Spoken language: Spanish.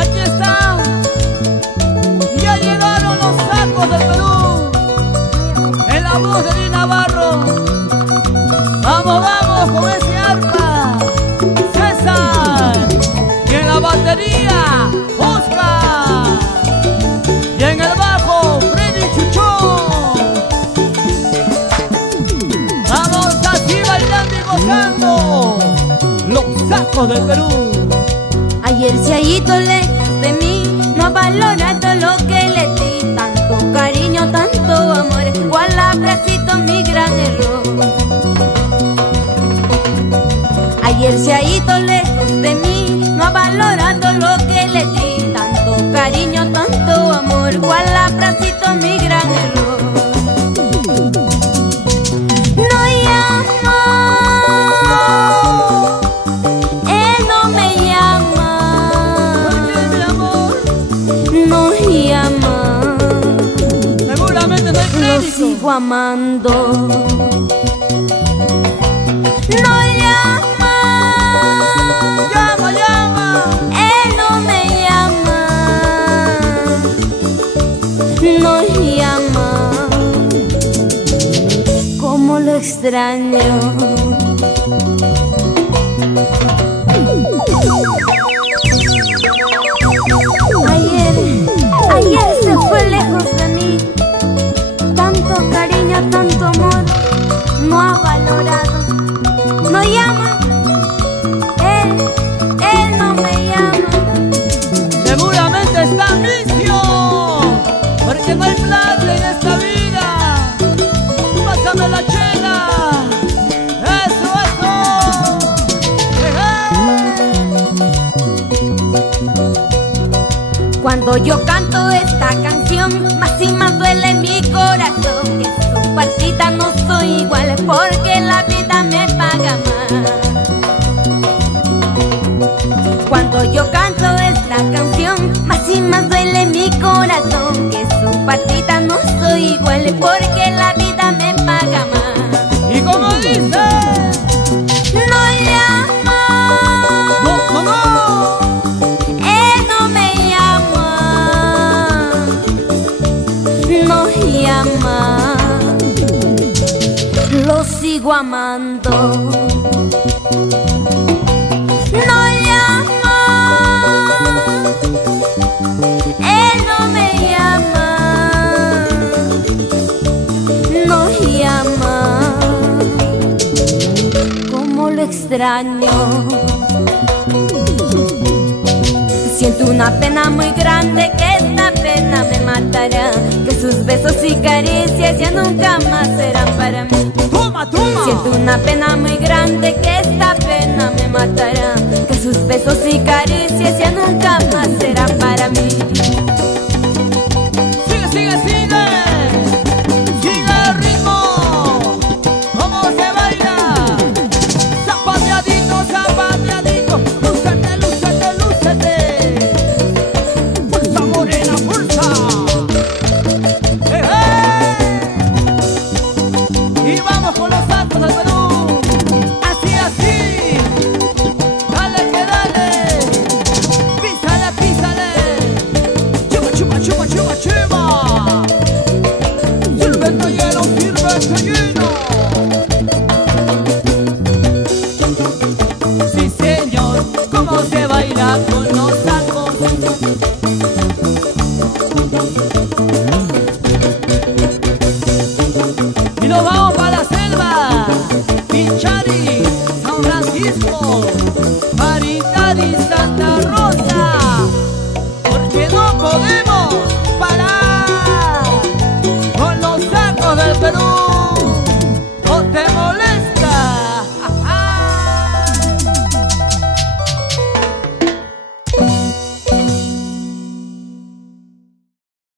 Aquí está, ya llegaron los sacos del Perú, en la voz de Di Navarro. Vamos, vamos con ese arpa, César, y en la batería, Oscar, y en el bajo, Freddy Chuchón. Vamos así bailando y gozando, los sacos del Perú. Ayer se ha ido lejos de mí, no ha valorado lo que le di. Tanto cariño, tanto amor, cuál habrá sido mi gran error. Ayer se ha ido lejos de mí, no ha valorado lo que le di. Tanto cariño, tanto amor, cuál habrá sido mi gran error. No llama, él no me llama. ¿Por qué, mi amor? No llama, Seguramente no hay lo crédito. sigo amando. No llama, Llama, llama. él no me llama. No llama, cómo lo extraño. Ayer se fue lejos de mí. Tanto cariño, tanto amor, no ha valorado. No llama, él no me llama. Seguramente está en vicio, porque no hay plata en esta vida. Pásame la chela. Eso, eso. Cuando yo canto esta canción, más y más duele mi corazón. En su partida no soy igual, porque la vida me paga más. Cuando yo canto esta canción, más y más duele mi corazón. Que su partida no soy igual, porque la vida me paga más. Y como dice, No llama, no, no, no. él no me llama. No llama, lo sigo amando. No llama, él no me llama. No llama, cómo lo extraño. Siento una pena muy grande, que esta pena me matará. Que sus besos y caricias ya nunca más serán para mí. Toma, toma. Siento una pena muy grande, que esta pena me matará. Que sus besos y caricias ya nunca más serán para mí. Sigue, sigue, sigue. Sigue el ritmo. ¿Cómo se baila? Zapateadito, zapateadito. Lúcete, lúcete, lúcete. Fuerza morena, fuerza. Y vamos con los sacos del Perú. Así, así. Dale que dale. Písale, písale. Chupa, chupa, chupa, chupa, chupa. Sirve lleno, sirve lleno. Sí, señor. ¿Cómo se baila con los sacos? Y nos vamos para la selva, Pichari, San Francisco, Maritari, Santa Rosa.